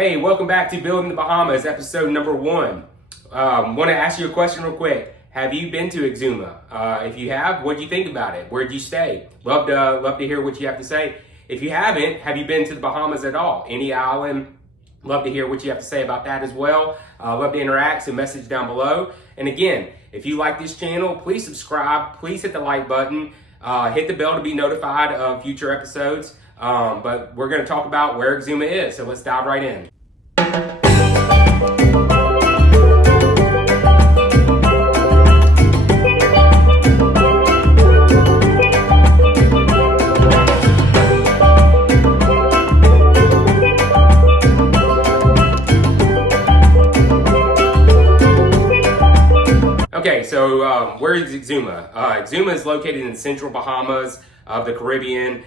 Hey, welcome back to Building the Bahamas, episode number 1. Want to ask you a question real quick. Have you been to Exuma? If you have, what do you think about it? Where'd you stay? Love to hear what you have to say. If you haven't, have you been to the Bahamas at all? Any island? Love to hear what you have to say about that as well. Love to interact, so message down below. And again, if you like this channel, please subscribe. Please hit the like button. Hit the bell to be notified of future episodes. But we're going to talk about where Exuma is, so let's dive right in. Okay, so where is Exuma? Exuma is located in central Bahamas of the Caribbean,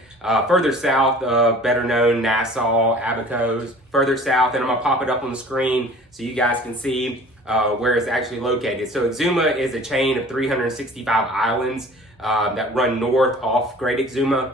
further south of better known Nassau, Abacos, further south, and I'm gonna pop it up on the screen so you guys can see where it's actually located. So Exuma is a chain of 365 islands that run north off Great Exuma,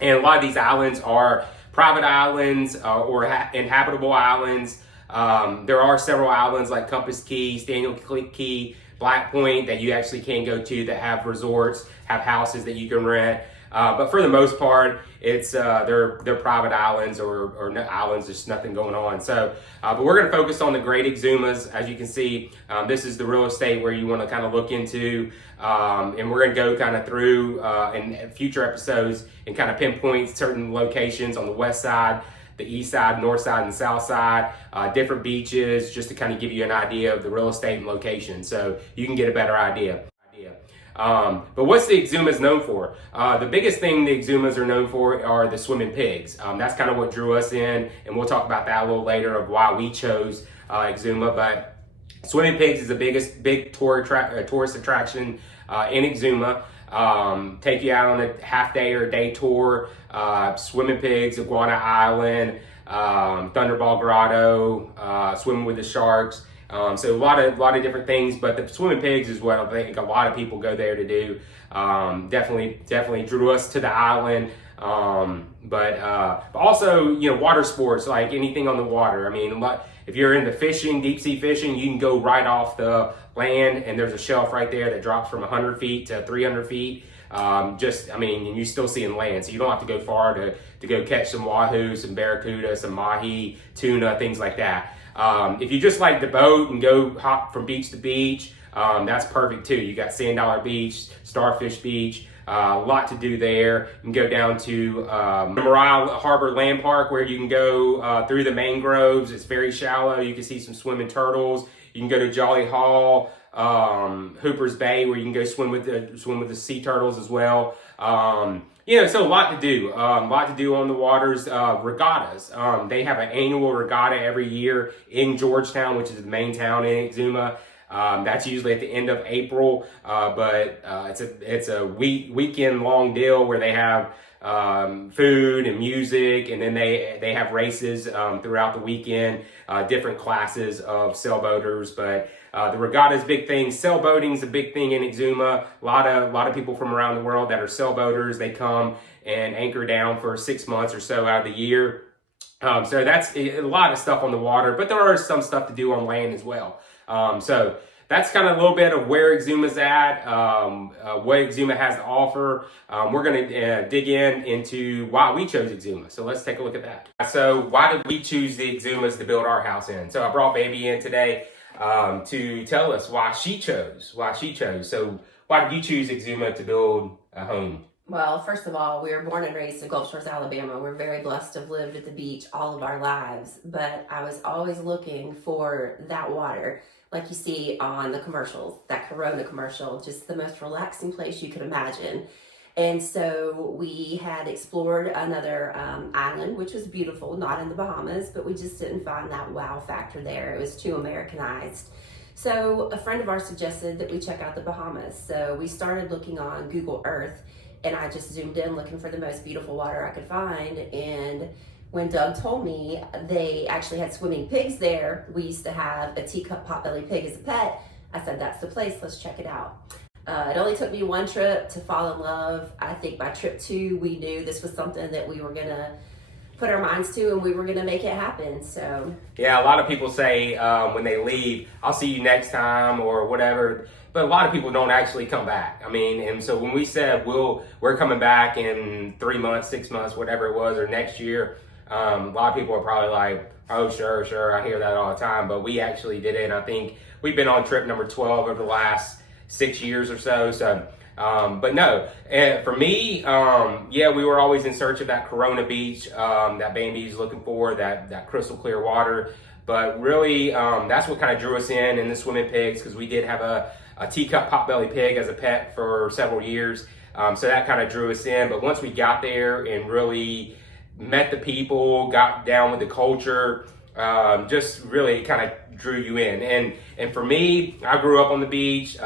and a lot of these islands are private islands or inhabitable islands. There are several islands like Compass Key, Staniel Key, Black Point that you actually can go to that have resorts, have houses that you can rent. But for the most part, it's they're private islands or no islands. There's nothing going on. So, but we're going to focus on the Great Exumas. As you can see, this is the real estate where you want to kind of look into, and we're going to go kind of through in future episodes and kind of pinpoint certain locations on the west side, the east side, north side, and south side, different beaches, just to kind of give you an idea of the real estate and location, so you can get a better idea. But what's the Exumas known for? The biggest thing the Exumas are known for are the swimming pigs. That's kind of what drew us in, and we'll talk about that a little later of why we chose Exuma. But swimming pigs is the big tourist attraction in Exuma. Take you out on a half day or a day tour. Swimming pigs, Iguana Island, Thunderball Grotto, swimming with the sharks. So a lot of different things, but the swimming pigs is what I think a lot of people go there to do. Definitely drew us to the island. But also, water sports, like anything on the water. I mean, if you're into fishing, deep sea fishing, you can go right off the land, and there's a shelf right there that drops from 100 feet to 300 feet. And you're still seeing land, so you don't have to go far to go catch some wahoo, some barracuda, some mahi, tuna, things like that. If you just like the boat and go hop from beach to beach, that's perfect too. You got Sand Dollar Beach, Starfish Beach, a lot to do there. You can go down to Morale Harbor Land Park, where you can go through the mangroves. It's very shallow. You can see some swimming turtles. You can go to Jolly Hall, Hooper's Bay, where you can go swim with the sea turtles as well. So a lot to do. On the waters. Regattas. They have an annual regatta every year in Georgetown, which is the main town in Exuma. That's usually at the end of April, but it's a weekend long deal where they have food and music, and then they have races throughout the weekend, different classes of sailboaters. But the regatta is a big thing. Sailboating is a big thing in Exuma. A lot of people from around the world that are sailboaters, they come and anchor down for 6 months or so out of the year. So that's a lot of stuff on the water, but there are some stuff to do on land as well. So that's kind of a little bit of where Exuma's at, what Exuma has to offer. We're going to dig into why we chose Exuma. So let's take a look at that. So why did we choose the Exumas to build our house in? So I brought Baby in today to tell us why she chose. So why did you choose Exuma to build a home? Well, first of all, we were born and raised in Gulf Shores, Alabama. We're very blessed to have lived at the beach all of our lives, but I was always looking for that water, like you see on the commercials, that Corona commercial, just the most relaxing place you could imagine. And so we had explored another island, which was beautiful, not in the Bahamas, but we just didn't find that wow factor there. It was too Americanized. So a friend of ours suggested that we check out the Bahamas. So we started looking on Google Earth, and I just zoomed in looking for the most beautiful water I could find. And when Doug told me they actually had swimming pigs there, we used to have a teacup potbelly pig as a pet. I said, that's the place, let's check it out. It only took me one trip to fall in love. I think by trip 2, we knew this was something that we were gonna put our minds to, and we were going to make it happen. So yeah, a lot of people say when they leave, I'll see you next time or whatever. But a lot of people don't actually come back. I mean, and so when we said we're coming back in 3 months, 6 months, whatever it was, or next year, a lot of people are probably like, oh, sure, I hear that all the time. But we actually did it, and I think we've been on trip number 12 over the last 6 years or so. So, but no, and for me, yeah, we were always in search of that Corona beach that Bambi's looking for, that crystal clear water. But really, that's what kind of drew us in the swimming pigs, because we did have a teacup potbelly pig as a pet for several years. So that kind of drew us in. But once we got there and really met the people, got down with the culture, just really kind of drew you in. And for me, I grew up on the beach,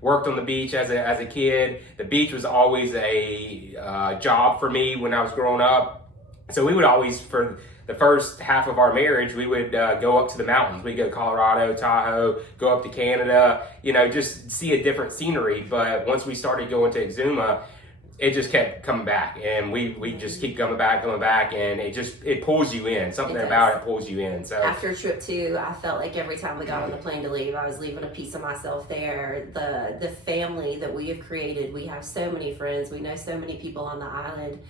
worked on the beach as a kid. The beach was always a job for me when I was growing up. So we would always, for the first half of our marriage, we would go up to the mountains. We'd go to Colorado, Tahoe, go up to Canada, just see a different scenery. But once we started going to Exuma, it just kept coming back, and we just keep coming back, and it pulls you in. Something about it pulls you in. So after trip 2, I felt like every time we got on the plane to leave, I was leaving a piece of myself there. The family that we have created, we have so many friends, we know so many people on the island.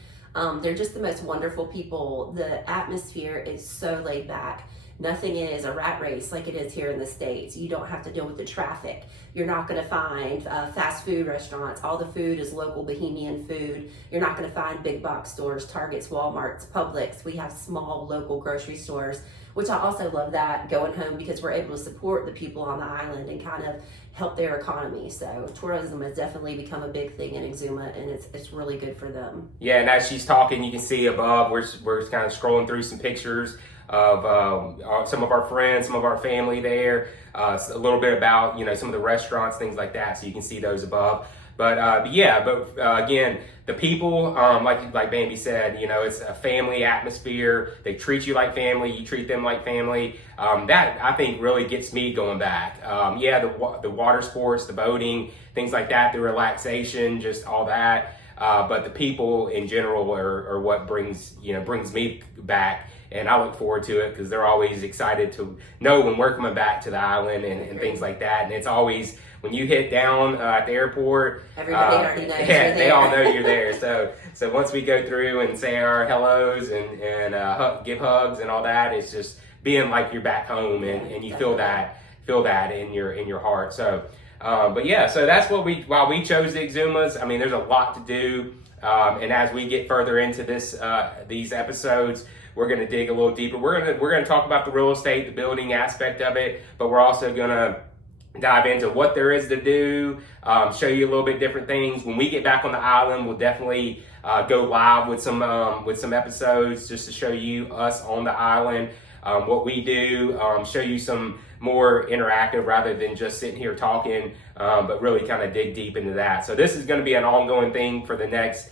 They're just the most wonderful people. The atmosphere is so laid back. Nothing is a rat race like it is here in the States. You don't have to deal with the traffic. You're not going to find fast food restaurants. All the food is local Bahamian food. You're not going to find big box stores, Targets, Walmarts, Publix. We have small local grocery stores, which I also love that going home, because we're able to support the people on the island and kind of help their economy. So tourism has definitely become a big thing in Exuma, and it's really good for them. Yeah, and as she's talking, you can see above, we're kind of scrolling through some pictures of some of our friends, some of our family there, a little bit about some of the restaurants, things like that. So you can see those above. But again, the people, like Bambi said, it's a family atmosphere. They treat you like family. You treat them like family. That I think really gets me going back. The water sports, the boating, things like that, the relaxation, just all that. But the people in general are what brings me back. And I look forward to it, because they're always excited to know when we're coming back to the island and things like that. And it's always, when you hit down at the airport, everybody already knows you're there. They all know you're there. So once we go through and say our hellos and give hugs and all that, it's just being like you're back home, and you feel that in your heart. So, so that's why we chose the Exumas. I mean, there's a lot to do, and as we get further into these episodes, we're going to dig a little deeper. We're going to talk about the real estate, the building aspect of it, but we're also going to dive into what there is to do, show you a little bit different things. When we get back on the island, we'll definitely go live with some episodes just to show you us on the island, what we do, show you some more interactive rather than just sitting here talking, but really kind of dig deep into that. So this is going to be an ongoing thing for the next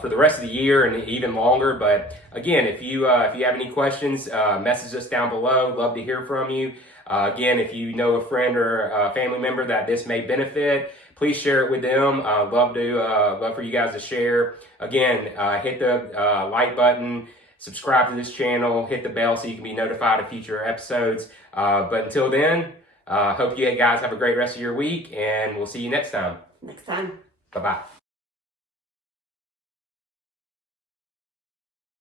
for the rest of the year and even longer. But again, if you have any questions, message us down below. Love to hear from you. Again, if you know a friend or a family member that this may benefit, please share it with them. Love for you guys to share. Again, hit the like button, subscribe to this channel, hit the bell so you can be notified of future episodes. But until then, hope you guys have a great rest of your week, and we'll see you next time. Next time. Bye-bye.